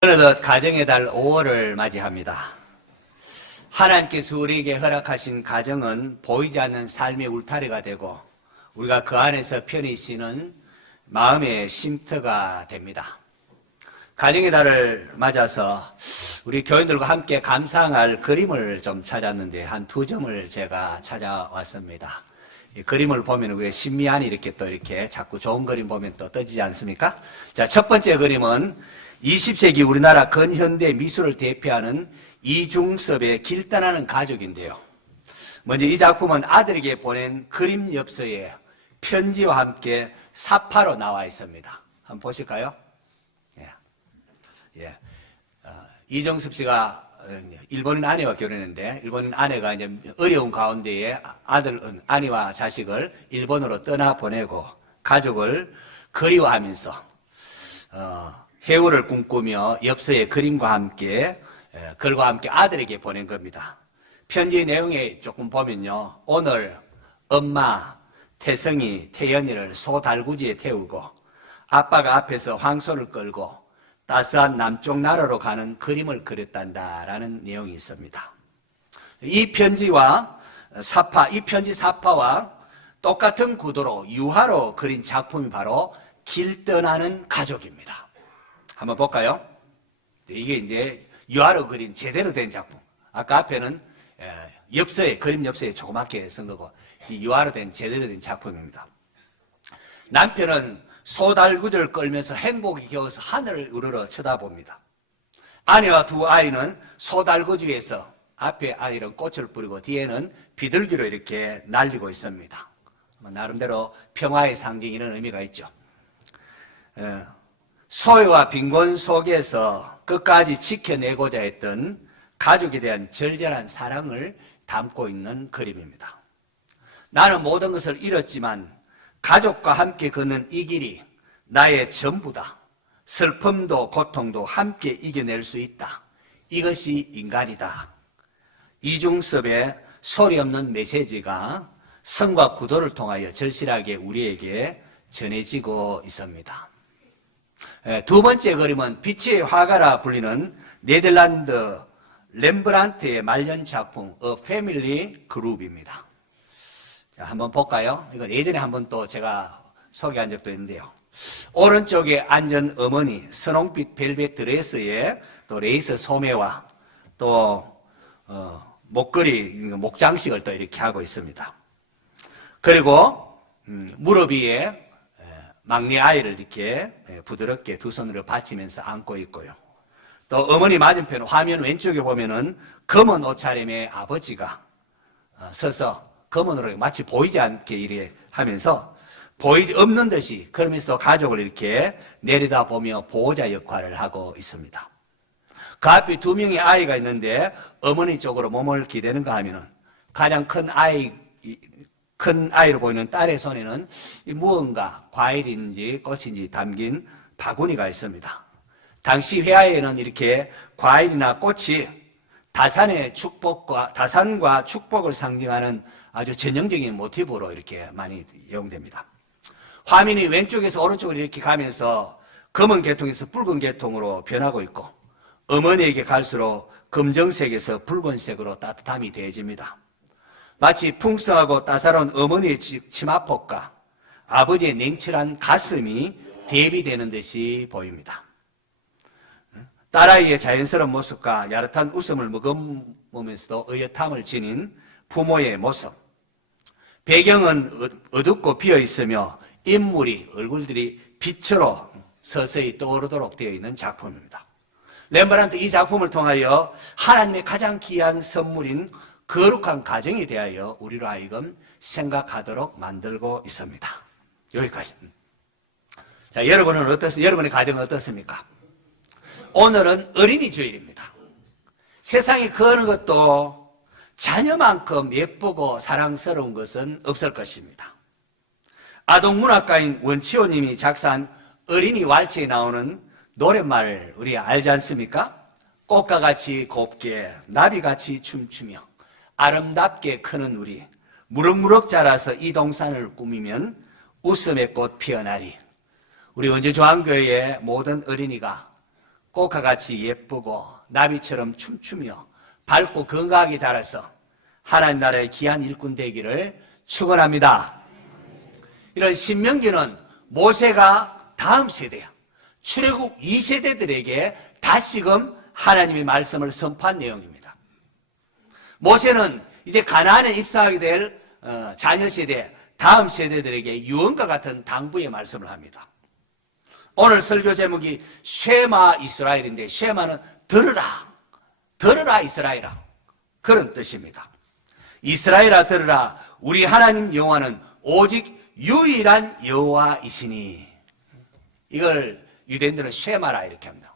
어느덧 가정의 달 5월을 맞이합니다. 하나님께서 우리에게 허락하신 가정은 보이지 않는 삶의 울타리가 되고 우리가 그 안에서 편히 쉬는 마음의 쉼터가 됩니다. 가정의 달을 맞아서 우리 교인들과 함께 감상할 그림을 좀 찾았는데 한 2점을 제가 찾아왔습니다. 이 그림을 보면 우리가 심미안이 이렇게 또 이렇게 자꾸 좋은 그림 보면 또 떠지지 않습니까? 자, 첫 번째 그림은 20세기 우리나라 근현대 미술을 대표하는 이중섭의 길 떠나는 가족인데요. 먼저 이 작품은 아들에게 보낸 그림 엽서에 편지와 함께 사파로 나와 있습니다. 한번 보실까요? 이정섭 씨가 일본인 아내와 결혼했는데 일본인 아내가 이제 어려운 가운데에 아내와 자식을 일본으로 떠나 보내고 가족을 그리워하면서 해우를 꿈꾸며 엽서의 그림과 함께 글과 함께 아들에게 보낸 겁니다. 편지 내용에 조금 보면요. 오늘 엄마 태성이 태연이를 소달구지에 태우고 아빠가 앞에서 황소를 끌고 따스한 남쪽 나라로 가는 그림을 그렸단다라는 내용이 있습니다. 이 편지와 이 편지 사파와 똑같은 구도로 유화로 그린 작품이 바로 길 떠나는 가족입니다. 한번 볼까요? 이게 이제 유화로 그린 제대로 된 작품. 아까 앞에는 그림 엽서에 조그맣게 쓴 거고 이 유화로 된 제대로 된 작품입니다. 남편은 소달구지를 끌면서 행복이 겨워서 하늘을 우러러 쳐다봅니다. 아내와 두 아이는 소달구지에서 앞에 아이는 꽃을 뿌리고 뒤에는 비둘기로 이렇게 날리고 있습니다. 나름대로 평화의 상징 이런 의미가 있죠. 소외와 빈곤 속에서 끝까지 지켜내고자 했던 가족에 대한 절절한 사랑을 담고 있는 그림입니다. 나는 모든 것을 잃었지만 가족과 함께 걷는 이 길이 나의 전부다. 슬픔도 고통도 함께 이겨낼 수 있다. 이것이 인간이다. 이중섭의 소리 없는 메시지가 성과 구도를 통하여 절실하게 우리에게 전해지고 있습니다. 두 번째 그림은 빛의 화가라 불리는 네덜란드 렘브란트의 말년 작품 A Family Group입니다. 자, 한번 볼까요? 이건 예전에 한번 또 제가 소개한 적도 있는데요. 오른쪽에 앉은 어머니 선홍빛 벨벳 드레스에 또 레이스 소매와 또 목걸이 목장식을 또 이렇게 하고 있습니다. 그리고 무릎 위에 막내 아이를 이렇게 부드럽게 두 손으로 받치면서 안고 있고요. 또 어머니 맞은편 화면 왼쪽에 보면은 검은 옷차림의 아버지가 서서 검은으로 마치 보이지 않게 이래 하면서 보이지 없는 듯이 그러면서 가족을 이렇게 내려다보며 보호자 역할을 하고 있습니다. 그 앞에 2명의 아이가 있는데 어머니 쪽으로 몸을 기대는가 하면은 가장 큰 아이로 보이는 딸의 손에는 무언가 과일인지 꽃인지 담긴 바구니가 있습니다. 당시 회화에는 이렇게 과일이나 꽃이 다산과 축복을 상징하는 아주 전형적인 모티브로 이렇게 많이 이용됩니다. 화면이 왼쪽에서 오른쪽으로 이렇게 가면서 검은 계통에서 붉은 계통으로 변하고 있고 어머니에게 갈수록 검정색에서 붉은색으로 따뜻함이 더해집니다. 마치 풍성하고 따사로운 어머니의 치마폭과 아버지의 냉철한 가슴이 대비되는 듯이 보입니다. 딸아이의 자연스러운 모습과 야릇한 웃음을 머금으면서도 의젓함을 지닌 부모의 모습. 배경은 어둡고 비어있으며 인물이 얼굴들이 빛으로 서서히 떠오르도록 되어 있는 작품입니다. 렘브란트 이 작품을 통하여 하나님의 가장 귀한 선물인 거룩한 가정에 대하여 우리로 하여금 생각하도록 만들고 있습니다. 여기까지. 자, 여러분의 가정은 어떻습니까? 오늘은 어린이 주일입니다. 세상에 그 어느 것도 자녀만큼 예쁘고 사랑스러운 것은 없을 것입니다. 아동문학가인 원치호님이 작사한 어린이 왈츠에 나오는 노랫말 우리 알지 않습니까? 꽃과 같이 곱게 나비같이 춤추며 아름답게 크는 우리 무럭무럭 자라서 이 동산을 꾸미면 웃음의 꽃 피어나리. 우리 원주중앙교회의 모든 어린이가 꽃과 같이 예쁘고 나비처럼 춤추며 밝고 건강하게 자라서 하나님 나라의 귀한 일꾼 되기를 축원합니다. 이런 신명기는 모세가 다음 세대야, 출애굽 2세대들에게 다시금 하나님의 말씀을 선포한 내용입니다. 모세는 이제 가나안에 입성하게 될 자녀 세대, 다음 세대들에게 유언과 같은 당부의 말씀을 합니다. 오늘 설교 제목이 쉐마 이스라엘인데, 쉐마는 들으라, 들으라 이스라엘아, 그런 뜻입니다. 이스라엘아 들으라, 우리 하나님 여호와는 오직 유일한 여호와이시니. 이걸 유대인들은 쉐마라 이렇게 합니다.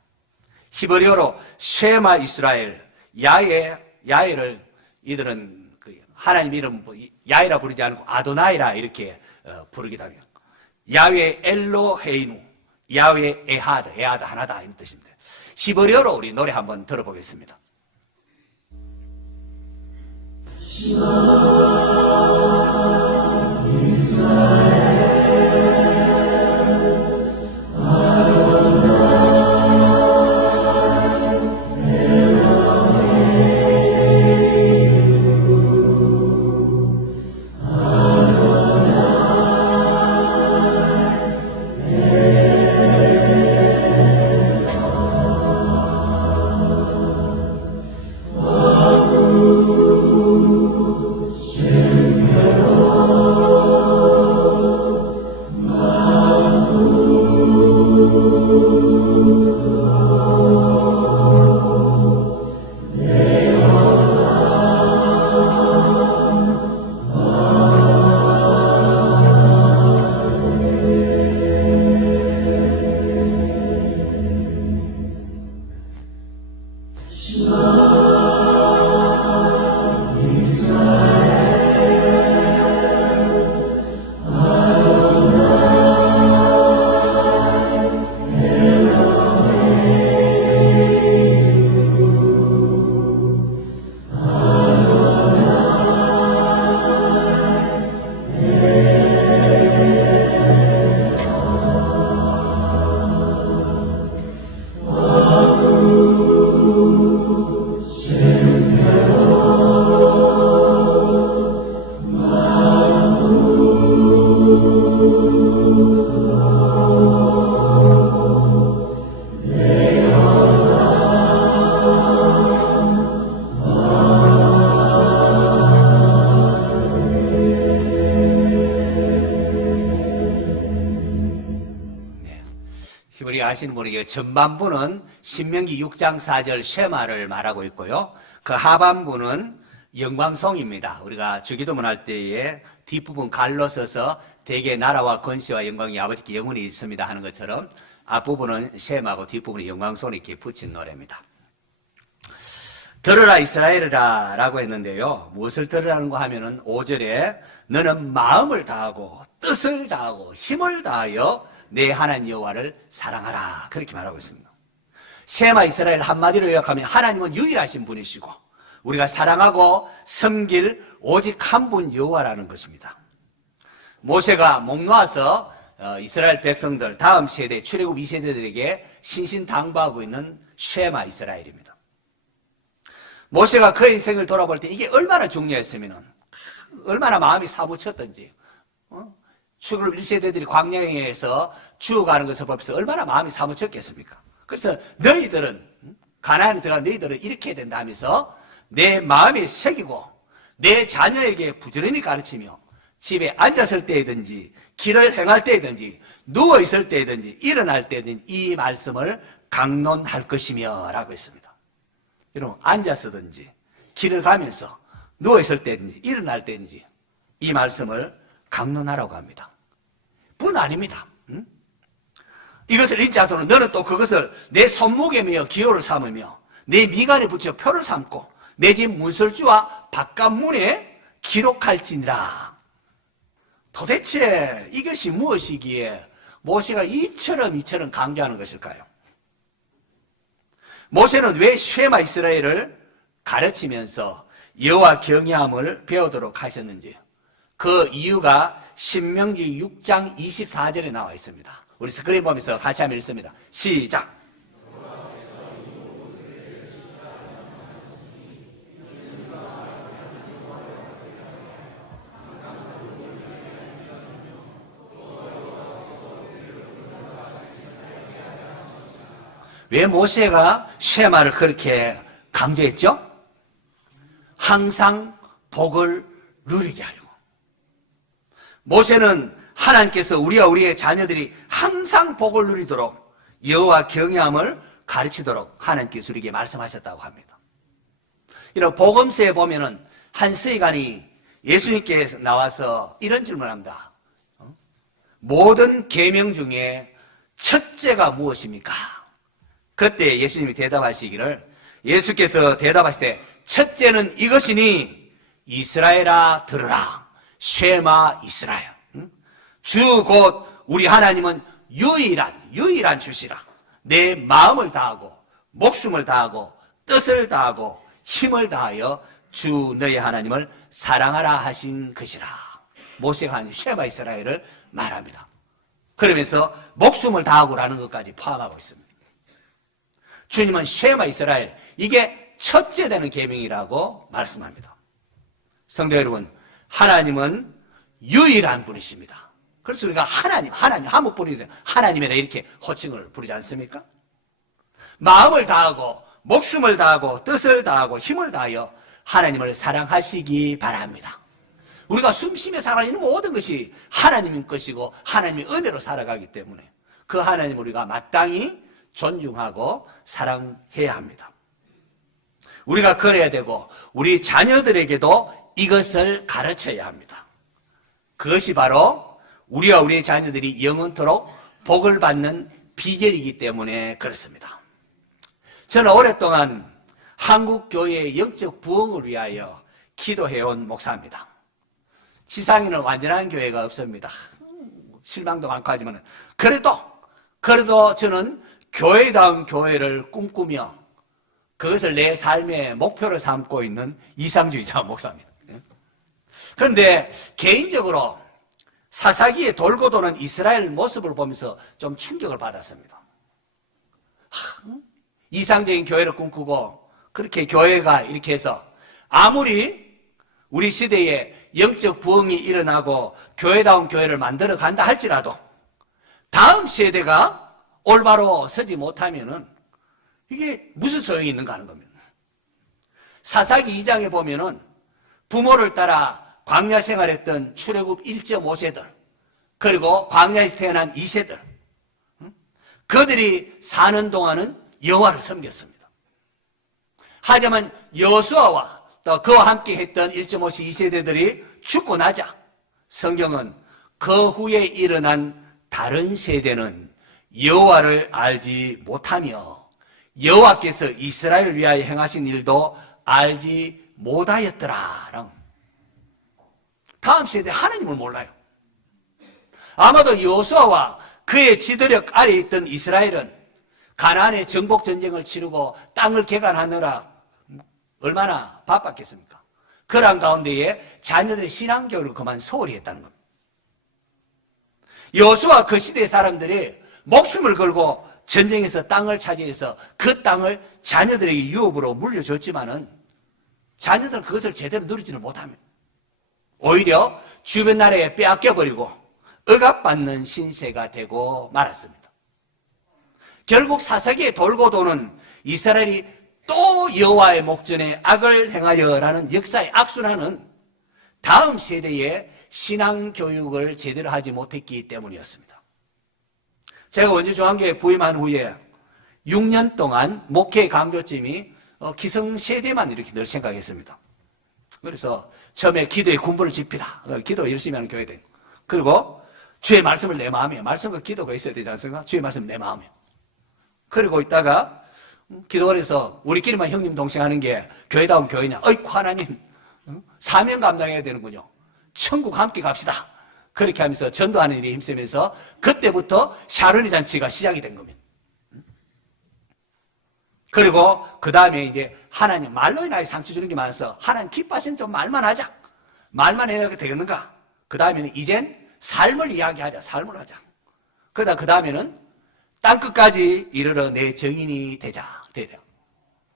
히브리어로 쉐마 이스라엘, 야훼를 이들은 하나님 이름 야훼라 부르지 않고 아도나이라 이렇게 부르기도 합니다. 야훼 엘로헤이누, 야훼 에하드 하나다 이런 뜻입니다. 히브리어로 우리 노래 한번 들어보겠습니다. 아시는 분에게 전반부는 신명기 6장 4절 쉐마를 말하고 있고요. 그 하반부는 영광송입니다. 우리가 주기도문 할 때에 뒷부분 갈로 써서 대개 나라와 권세와 영광이 아버지께 영원히 있습니다 하는 것처럼 앞부분은 쉐마고 뒷부분이 영광송을 이렇게 붙인 노래입니다. 들으라 이스라엘이라 라고 했는데요. 무엇을 들으라는 거 하면은 5절에 너는 마음을 다하고 뜻을 다하고 힘을 다하여 내 하나님 여호와를 사랑하라 그렇게 말하고 있습니다. 쉐마 이스라엘 한마디로 요약하면 하나님은 유일하신 분이시고 우리가 사랑하고 섬길 오직 한 분 여호와라는 것입니다. 모세가 목 놓아서 이스라엘 백성들 다음 세대 출애굽 2세대들에게 신신당부하고 있는 쉐마 이스라엘입니다. 모세가 그 인생을 돌아볼 때 이게 얼마나 중요했으면 얼마나 마음이 사무쳤던지 출애굽 1세대들이 광야에서 죽어가는 것을 보면서 얼마나 마음이 사무쳤겠습니까? 그래서 너희들은 가나안에 들어간 너희들은 이렇게 해야 된다 하면서 내 마음에 새기고 내 자녀에게 부지런히 가르치며 집에 앉았을 때이든지 길을 행할 때이든지 누워있을 때이든지 일어날 때이든지 이 말씀을 강론할 것이며 라고 했습니다. 여러분 앉아서든지 길을 가면서 누워있을 때든지 일어날 때든지 이 말씀을 강론하라고 합니다. 뿐 아닙니다. 이것을 잊지 않도록 너는 또 그것을 내 손목에 메어 기호를 삼으며 내 미간에 붙여 표를 삼고 내 집 문설주와 바깥문에 기록할지니라. 도대체 이것이 무엇이기에 모세가 이처럼 강조하는 것일까요? 모세는 왜 쉐마 이스라엘을 가르치면서 여호와 경외함을 배우도록 하셨는지 그 이유가 신명기 6장 24절에 나와 있습니다. 우리 스크린 보면서 같이 한번 읽습니다. 시작. 왜 모세가 쉐마를 그렇게 강조했죠? 항상 복을 누리게 하려고. 모세는 하나님께서 우리와 우리의 자녀들이 항상 복을 누리도록 여호와 경외함을 가르치도록 하나님께서 우리에게 말씀하셨다고 합니다. 이런 복음서에 보면은 한 서기관이 예수님께 나와서 이런 질문을 합니다. 모든 계명 중에 첫째가 무엇입니까? 그때 예수님이 대답하시기를, 예수께서 대답하실 때 첫째는 이것이니 이스라엘아 들으라. 쉐마 이스라엘. 주 곧 우리 하나님은 유일한 주시라. 내 마음을 다하고 목숨을 다하고 뜻을 다하고 힘을 다하여 주 너의 하나님을 사랑하라 하신 것이라. 모세가 한 쉐마 이스라엘을 말합니다. 그러면서 목숨을 다하고라는 것까지 포함하고 있습니다. 주님은 쉐마 이스라엘, 이게 첫째 되는 계명이라고 말씀합니다. 성도 여러분, 하나님은 유일한 분이십니다. 그래서 우리가 하나님 한국 분이 하나님이라 이렇게 호칭을 부르지 않습니까? 마음을 다하고 목숨을 다하고 뜻을 다하고 힘을 다하여 하나님을 사랑하시기 바랍니다. 우리가 숨쉬며 살아가는 모든 것이 하나님의 것이고 하나님의 은혜로 살아가기 때문에 그 하나님을 우리가 마땅히 존중하고 사랑해야 합니다. 우리가 그래야 되고 우리 자녀들에게도 이것을 가르쳐야 합니다. 그것이 바로 우리와 우리의 자녀들이 영원토록 복을 받는 비결이기 때문에 그렇습니다. 저는 오랫동안 한국교회의 영적 부흥을 위하여 기도해온 목사입니다. 지상에는 완전한 교회가 없습니다. 실망도 많고 하지만 그래도 저는 교회다운 교회를 꿈꾸며 그것을 내 삶의 목표로 삼고 있는 이상주의자 목사입니다. 그런데 개인적으로 사사기에 돌고 도는 이스라엘 모습을 보면서 좀 충격을 받았습니다. 이상적인 교회를 꿈꾸고 그렇게 교회가 이렇게 해서 아무리 우리 시대에 영적 부흥이 일어나고 교회다운 교회를 만들어 간다 할지라도 다음 세대가 올바로 서지 못하면은 이게 무슨 소용이 있는가 하는 겁니다. 사사기 2장에 보면은 부모를 따라 광야 생활했던 출애굽 1.5세들 그리고 광야에서 태어난 2세들 그들이 사는 동안은 여호와를 섬겼습니다. 하지만 여호수아와 또 그와 함께 했던 1.5세 2세대들이 죽고 나자 성경은 그 후에 일어난 다른 세대는 여호와를 알지 못하며 여호와께서 이스라엘을 위하여 행하신 일도 알지 못하였더라. 다음 세대 하나님을 몰라요. 아마도 여호수아와 그의 지도력 아래 있던 이스라엘은 가나안의 정복 전쟁을 치르고 땅을 개간하느라 얼마나 바빴겠습니까? 그런 가운데에 자녀들의 신앙교육을 그만 소홀히 했다는 겁니다. 여호수아 그 시대의 사람들이 목숨을 걸고 전쟁에서 땅을 차지해서 그 땅을 자녀들에게 유업으로 물려줬지만은 자녀들은 그것을 제대로 누리지는 못합니다. 오히려 주변 나라에 빼앗겨버리고 억압받는 신세가 되고 말았습니다. 결국 사사기에 돌고 도는 이스라엘이 또 여호와의 목전에 악을 행하여라는 역사의 악순환은 다음 세대에 신앙교육을 제대로 하지 못했기 때문이었습니다. 제가 원주중앙교회 부임한 후에 6년 동안 목회 강조점이 기성세대만 이렇게 늘 생각했습니다. 그래서 처음에 기도에 군부를 지피라. 기도 열심히 하는 교회들. 그리고 주의 말씀을 내 마음에, 말씀과 기도가 있어야 되지 않습니까? 주의 말씀 내 마음에. 그리고 있다가 기도를 해서 우리끼리만 형님 동생 하는 게 교회다운 교회냐. 어이쿠 하나님 사명 감당해야 되는군요. 천국 함께 갑시다. 그렇게 하면서 전도하는 일에 힘쓰면서 그때부터 샤론의 잔치가 시작이 된 겁니다. 그리고 그 다음에 이제 하나님 말로 인하여 상처 주는 게 많아서 하나님 기뻐하시면 좀 말만 하자. 말만 해야 되겠는가? 그 다음에는 이젠 삶을 이야기하자. 삶을 하자. 그러다 그 다음에는 땅끝까지 이르러 내 정인이 되자. 되려.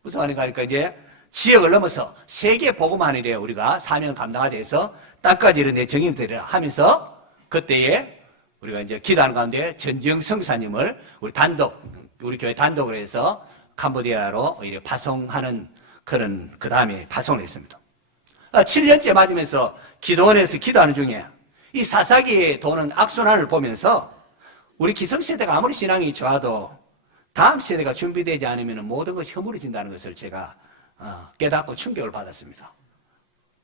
무슨 말인가 하니까 이제 지역을 넘어서 세계 복음하는 일에 우리가 사명을 감당하자 해서 땅까지 이르러 내 정인이 되려 하면서 그때에 우리가 이제 기도하는 가운데 전지영 성사님을 우리 단독 우리 교회 단독으로 해서 캄보디아로 파송하는 그런, 그 다음에 파송을 했습니다. 7년째 맞으면서 기도원에서 기도하는 중에 이 사사기의 도는 악순환을 보면서 우리 기성세대가 아무리 신앙이 좋아도 다음 세대가 준비되지 않으면 모든 것이 허물어진다는 것을 제가 깨닫고 충격을 받았습니다.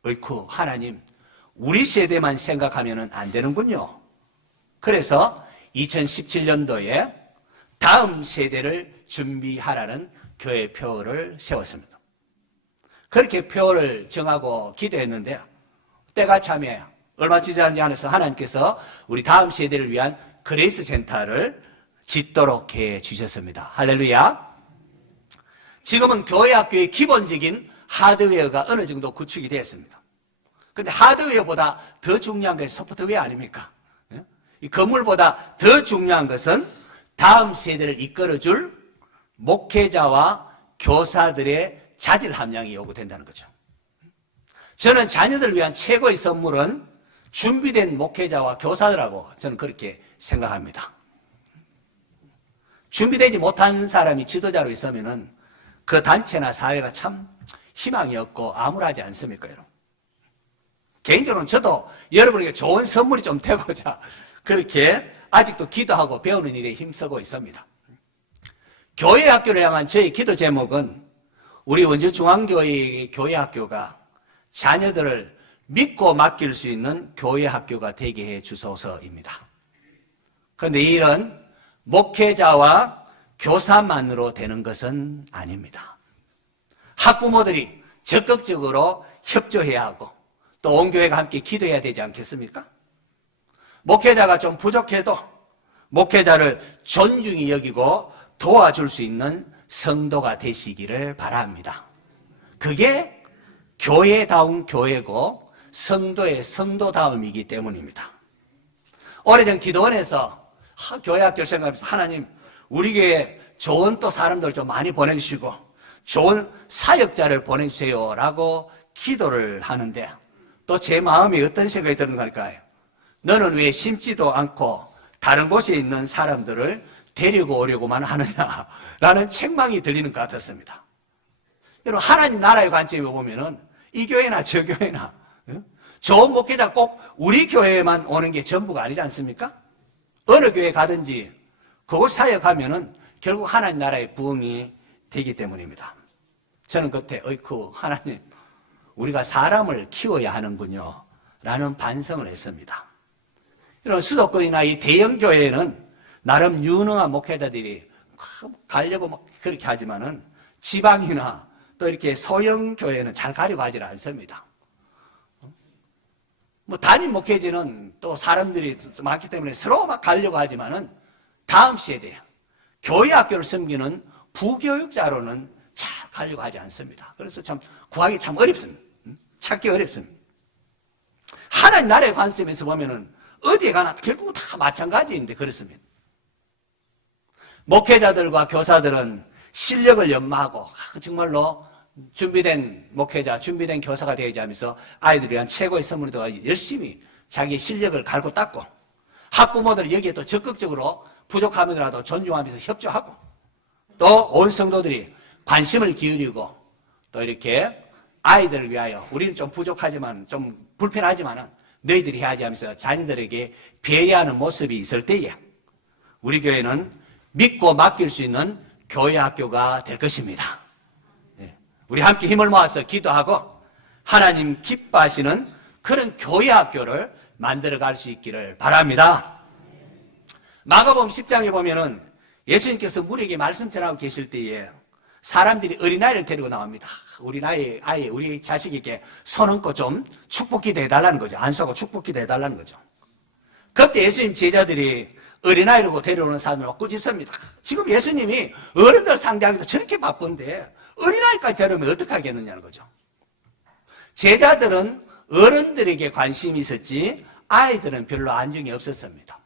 어이쿠, 하나님, 우리 세대만 생각하면 안 되는군요. 그래서 2017년도에 다음 세대를 준비하라는 교회 표를 세웠습니다. 그렇게 표를 정하고 기도했는데 때가 참에 얼마 지나지 않아서 하나님께서 우리 다음 세대를 위한 그레이스 센터를 짓도록 해 주셨습니다. 할렐루야. 지금은 교회 학교의 기본적인 하드웨어가 어느 정도 구축이 되었습니다. 근데 하드웨어보다 더 중요한 것이 소프트웨어 아닙니까? 이 건물보다 더 중요한 것은 다음 세대를 이끌어줄 목회자와 교사들의 자질 함량이 요구된다는 거죠. 저는 자녀들을 위한 최고의 선물은 준비된 목회자와 교사들하고 저는 그렇게 생각합니다. 준비되지 못한 사람이 지도자로 있으면은 그 단체나 사회가 참 희망이 없고 암울하지 않습니까, 여러분? 개인적으로는 저도 여러분에게 좋은 선물이 좀 되고자 그렇게 아직도 기도하고 배우는 일에 힘쓰고 있습니다. 교회 학교를 향한 저의 기도 제목은 우리 원주중앙교회의 교회 학교가 자녀들을 믿고 맡길 수 있는 교회 학교가 되게 해 주소서입니다. 그런데 이 일은 목회자와 교사만으로 되는 것은 아닙니다. 학부모들이 적극적으로 협조해야 하고 또 온 교회가 함께 기도해야 되지 않겠습니까? 목회자가 좀 부족해도 목회자를 존중히 여기고 도와줄 수 있는 성도가 되시기를 바랍니다. 그게 교회다운 교회고 성도의 성도다움이기 때문입니다. 오래전 기도원에서 교회 학교를 생각하면서 하나님, 우리 교회에 좋은 또 사람들 좀 많이 보내주시고 좋은 사역자를 보내주세요 라고 기도를 하는데 또 제 마음에 어떤 생각이 드는가 할까요? 너는 왜 심지도 않고 다른 곳에 있는 사람들을 데리고 오려고만 하느냐라는 책망이 들리는 것 같았습니다. 여러분, 하나님 나라의 관점에 보면은 이 교회나 저 교회나 좋은 목회자 꼭 우리 교회에만 오는 게 전부가 아니지 않습니까? 어느 교회 가든지 그곳 사역하면은 결국 하나님 나라의 부흥이 되기 때문입니다. 저는 그때 어이쿠, 하나님, 우리가 사람을 키워야 하는군요 라는 반성을 했습니다. 이런 수도권이나 이 대형 교회에는 나름 유능한 목회자들이 가려고 막 그렇게 하지만은 지방이나 또 이렇게 소형 교회는 잘 가려고 하지 않습니다. 뭐 단임 목회자는 또 사람들이 많기 때문에 서로 막 가려고 하지만은 다음 세대 교회 학교를 섬기는 부교육자로는 잘 가려고 하지 않습니다. 그래서 참 구하기 참 어렵습니다. 찾기 어렵습니다. 하나님 나라의 관점에서 보면은 어디에 가나 결국 다 마찬가지인데 그렇습니다. 목회자들과 교사들은 실력을 연마하고 정말로 준비된 목회자, 준비된 교사가 되어야지 하면서 아이들을 위한 최고의 선물을 도와 열심히 자기 실력을 갈고 닦고 학부모들 여기에 또 적극적으로 부족하더라도 존중하면서 협조하고 또 온 성도들이 관심을 기울이고 또 이렇게 아이들을 위하여 우리는 좀 부족하지만 좀 불편하지만은 너희들이 해야지 하면서 자녀들에게 배려하는 모습이 있을 때에 우리 교회는 믿고 맡길 수 있는 교회 학교가 될 것입니다. 우리 함께 힘을 모아서 기도하고 하나님 기뻐하시는 그런 교회 학교를 만들어갈 수 있기를 바랍니다. 마가복음 10장에 보면은 예수님께서 우리에게 말씀 전하고 계실 때에 사람들이 어린아이를 데리고 나옵니다. 우리 아이, 우리 자식에게 손 얹고 좀 축복기도 해달라는 거죠. 안수하고 축복기도 해달라는 거죠. 그때 예수님 제자들이 어린아이로 데려오는 사람을 막 꾸짖습니다. 지금 예수님이 어른들 상대하기도 저렇게 바쁜데 어린아이까지 데려오면 어떻게 하겠느냐는 거죠. 제자들은 어른들에게 관심이 있었지 아이들은 별로 안중이 없었습니다.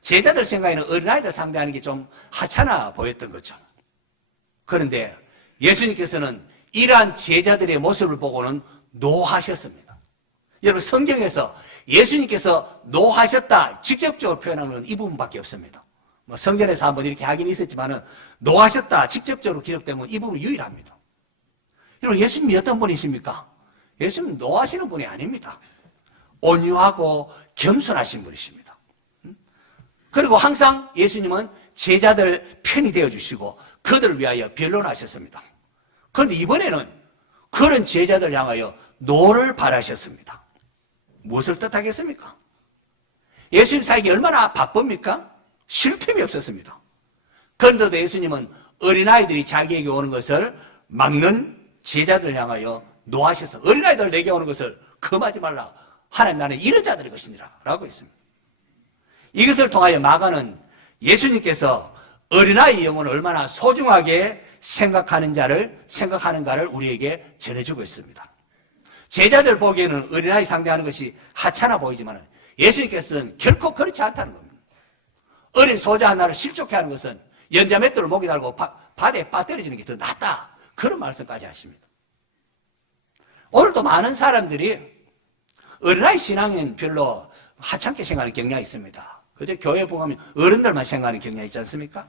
제자들 생각에는 어린아이들 상대하는 게 좀 하찮아 보였던 거죠. 그런데 예수님께서는 이러한 제자들의 모습을 보고는 노하셨습니다. 여러분, 성경에서 예수님께서 노하셨다 직접적으로 표현하는 건 이 부분밖에 없습니다. 뭐 성전에서 한번 이렇게 하긴 있었지만은 노하셨다 직접적으로 기록된 건 이 부분이 유일합니다. 여러분, 예수님이 어떤 분이십니까? 예수님은 노하시는 분이 아닙니다. 온유하고 겸손하신 분이십니다. 그리고 항상 예수님은 제자들 편이 되어주시고 그들을 위하여 변론하셨습니다. 그런데 이번에는 그런 제자들 향하여 노를 바라셨습니다. 무엇을 뜻하겠습니까? 예수님 사역이 얼마나 바쁩니까? 쉴 틈이 없었습니다. 그런데도 예수님은 어린아이들이 자기에게 오는 것을 막는 제자들 향하여 노하셔서 어린아이들 내게 오는 것을 금하지 말라. 하나님 나는 이런 자들의 것이니라 라고 했습니다. 이것을 통하여 마가는 예수님께서 어린아이 영혼을 얼마나 소중하게 생각하는가를 우리에게 전해주고 있습니다. 제자들 보기에는 어린아이 상대하는 것이 하찮아 보이지만 예수님께서는 결코 그렇지 않다는 겁니다. 어린 소자 하나를 실족해 하는 것은 연자 맷돌을 목에 달고 바다에 빠뜨려지는 게 더 낫다. 그런 말씀까지 하십니다. 오늘도 많은 사람들이 어린아이 신앙은 별로 하찮게 생각하는 경향이 있습니다. 그저 교회 보면 어른들만 생각하는 경향이 있지 않습니까?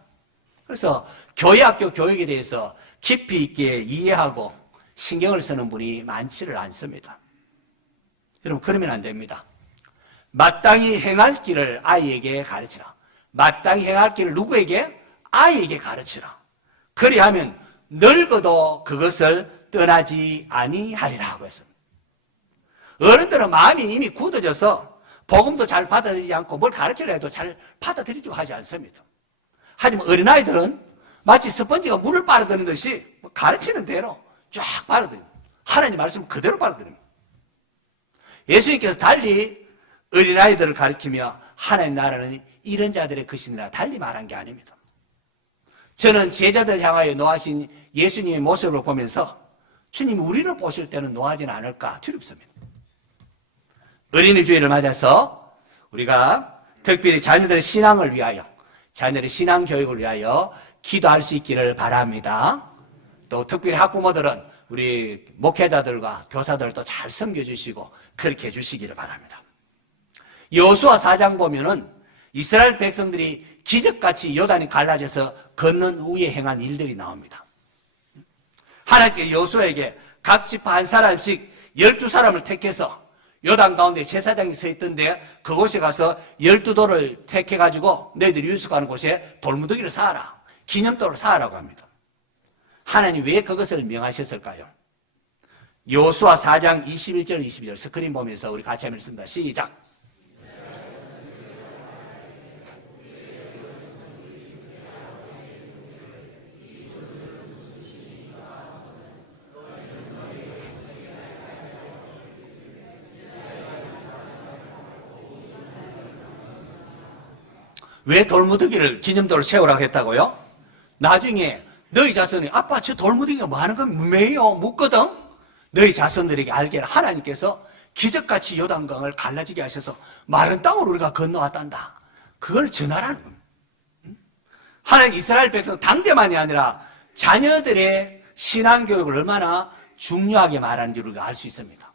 그래서 교회 학교 교육에 대해서 깊이 있게 이해하고 신경을 쓰는 분이 많지를 않습니다. 여러분, 그러면 안 됩니다. 마땅히 행할 길을 아이에게 가르치라. 마땅히 행할 길을 누구에게? 아이에게 가르치라. 그리하면 늙어도 그것을 떠나지 아니하리라 하고 했습니다. 어른들은 마음이 이미 굳어져서 복음도 잘 받아들이지 않고 뭘 가르치려 해도 잘 받아들이지 하지 않습니다. 하지만 어린아이들은 마치 스펀지가 물을 빨아들이는 듯이 가르치는 대로 쫙 빨아들입니다. 하나님 말씀 그대로 빨아들입니다. 예수님께서 달리 어린아이들을 가르치며 하나님 나라는 이런 자들의 것이니라 달리 말한 게 아닙니다. 저는 제자들 향하여 노하신 예수님의 모습을 보면서 주님이 우리를 보실 때는 노하지는 않을까 두렵습니다. 어린이 주일을 맞아서 우리가 특별히 자녀들의 신앙을 위하여, 자녀들의 신앙 교육을 위하여 기도할 수 있기를 바랍니다. 또 특별히 학부모들은 우리 목회자들과 교사들도 잘 섬겨주시고 그렇게 해주시기를 바랍니다. 여호수아 4장 보면은 이스라엘 백성들이 기적같이 요단이 갈라져서 걷는 후에 행한 일들이 나옵니다. 하나님께 여호수아에게 각 지파 한 사람씩 12사람을 택해서 요단 가운데 제사장이 서 있던데 그곳에 가서 12돌을 택해가지고 너희들이 유숙하는 곳에 돌무더기를 쌓아라. 기념돌을 쌓으라고 합니다. 하나님 왜 그것을 명하셨을까요? 여호수아 4장 21절 22절 스크린 보면서 우리 같이 한번 읽습니다. 시작. 왜 돌무더기를 기념돌을 세우라고 했다고요? 나중에 너희 자손이 아빠 저 돌무더기가 뭐 하는 건 매요 묻거든? 너희 자손들에게 알게 하나님께서 기적같이 요단강을 갈라지게 하셔서 마른 땅으로 우리가 건너왔단다. 그걸 전하라는 겁니다. 하나님 이스라엘 백성 당대만이 아니라 자녀들의 신앙교육을 얼마나 중요하게 말하는지 우리가 알 수 있습니다.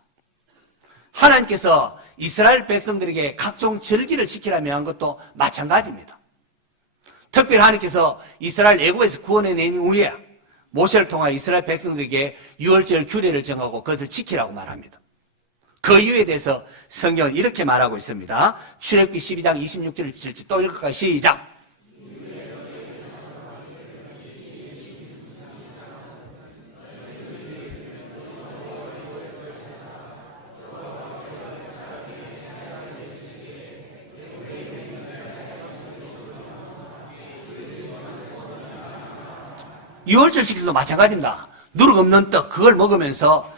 하나님께서 이스라엘 백성들에게 각종 절기를 지키라며 한 것도 마찬가지입니다. 특별히 하나님께서 이스라엘 애굽에서 구원해낸 후에 모세를 통해 이스라엘 백성들에게 유월절 규례를 정하고 그것을 지키라고 말합니다. 그 이유에 대해서 성경은 이렇게 말하고 있습니다. 출애굽기 12장 26절 27절 또 읽을까요? 시작. 유월절 시기도 마찬가지입니다. 누룩 없는 떡 그걸 먹으면서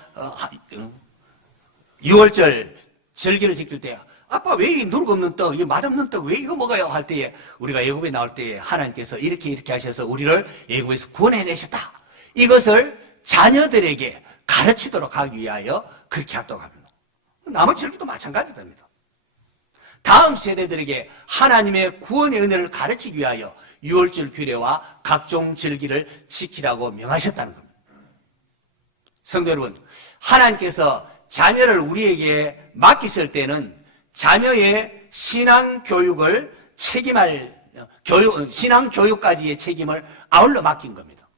유월절 절기를 지킬 때 아빠 왜 이 누룩 없는 떡, 이 맛없는 떡 왜 이거 먹어요? 할 때에 우리가 애굽에 나올 때에 하나님께서 이렇게 하셔서 우리를 애굽에서 구원해내셨다. 이것을 자녀들에게 가르치도록 하기 위하여 그렇게 하도록 합니다. 나머지 절기도 마찬가지입니다. 다음 세대들에게 하나님의 구원의 은혜를 가르치기 위하여 유월절 규례와 각종 절기를 지키라고 명하셨다는 겁니다. 성도 여러분, 하나님께서 자녀를 우리에게 맡기실 때는 자녀의 신앙 교육을 책임할 신앙 교육까지의 책임을 아울러 맡긴 겁니다.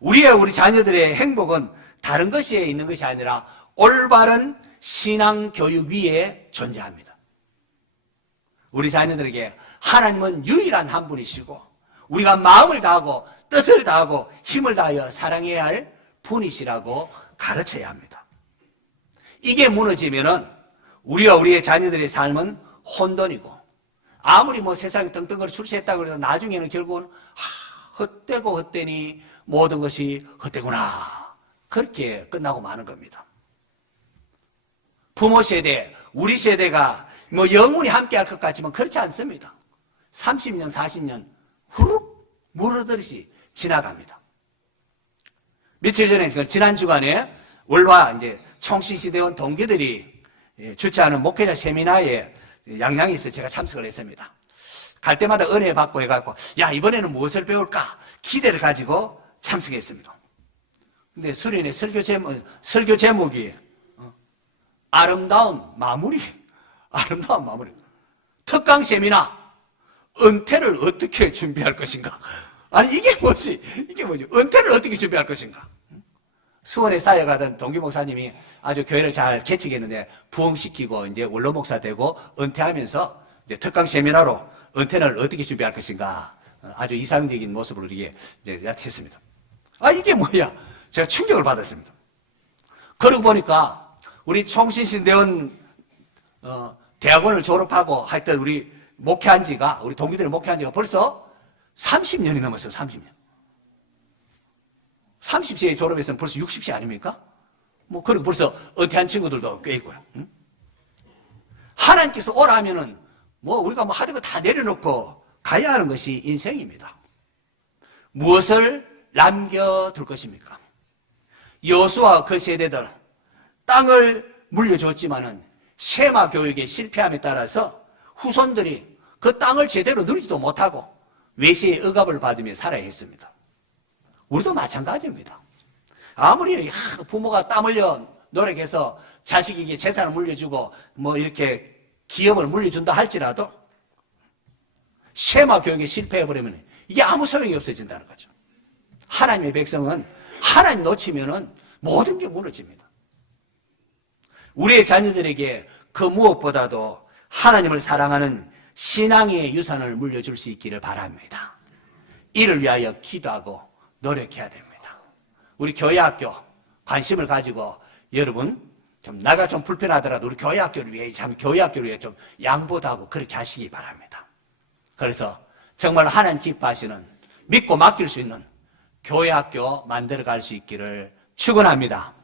우리 자녀들의 행복은 다른 것에 있는 것이 아니라 올바른 신앙 교육 위에 존재합니다. 우리 자녀들에게 하나님은 유일한 한 분이시고 우리가 마음을 다하고 뜻을 다하고 힘을 다하여 사랑해야 할 분이시라고 가르쳐야 합니다. 이게 무너지면은 우리와 우리의 자녀들의 삶은 혼돈이고 아무리 세상에 떵떵거리 출세했다고 해도 나중에는 결국은 헛되고 헛되니 모든 것이 헛되구나 그렇게 끝나고 마는 겁니다. 부모 세대, 우리 세대가 영원히 함께할 것 같지만 그렇지 않습니다. 30년, 40년 후룩 물어들듯이 지나갑니다. 며칠 전에 지난 주간에 월화 이제 총신시대원 동기들이 주최하는 목회자 세미나에 양양에서 제가 참석을 했습니다. 갈 때마다 은혜 받고 해갖고 이번에는 무엇을 배울까 기대를 가지고 참석했습니다. 근데 수련회 설교 제목이 아름다운 마무리. 특강 세미나 은퇴를 어떻게 준비할 것인가. 아니 이게 뭐지? 은퇴를 어떻게 준비할 것인가. 수원에 쌓여가던 동기 목사님이 아주 교회를 잘 개척했는데 부흥시키고 이제 원로 목사 되고 은퇴하면서 이제 특강 세미나로 은퇴를 어떻게 준비할 것인가 아주 이상적인 모습으로 이게 이제 했습니다. 이게 뭐야? 제가 충격을 받았습니다. 그러고 보니까 우리 총신신대원 대학원을 졸업하고 하여튼 우리 목회한 지가 우리 동기들이 목회한 지가 벌써 30년이 넘었어요. 30년. 30세에 졸업했으면 벌써 60세 아닙니까? 그리고 벌써 은퇴한 친구들도 꽤 있고요. 응? 하나님께서 오라 하면은 우리가 하던 거 다 내려놓고 가야 하는 것이 인생입니다. 무엇을 남겨둘 것입니까? 여호수아 그 세대들 땅을 물려줬지만은 쉐마 교육의 실패함에 따라서 후손들이 그 땅을 제대로 누리지도 못하고 외세의 억압을 받으며 살아야 했습니다. 우리도 마찬가지입니다. 아무리 부모가 땀 흘려 노력해서 자식에게 재산을 물려주고 이렇게 기업을 물려준다 할지라도 쉐마 교육에 실패해버리면 이게 아무 소용이 없어진다는 거죠. 하나님의 백성은 하나님 놓치면은 모든 게 무너집니다. 우리의 자녀들에게 그 무엇보다도 하나님을 사랑하는 신앙의 유산을 물려줄 수 있기를 바랍니다. 이를 위하여 기도하고 노력해야 됩니다. 우리 교회학교 관심을 가지고 여러분 나가 좀 불편하더라도 우리 교회학교를 위해 교회학교를 위해 좀 양보도 하고 그렇게 하시기 바랍니다. 그래서 정말 하나님 기뻐하시는 믿고 맡길 수 있는 교회학교 만들어갈 수 있기를 축원합니다.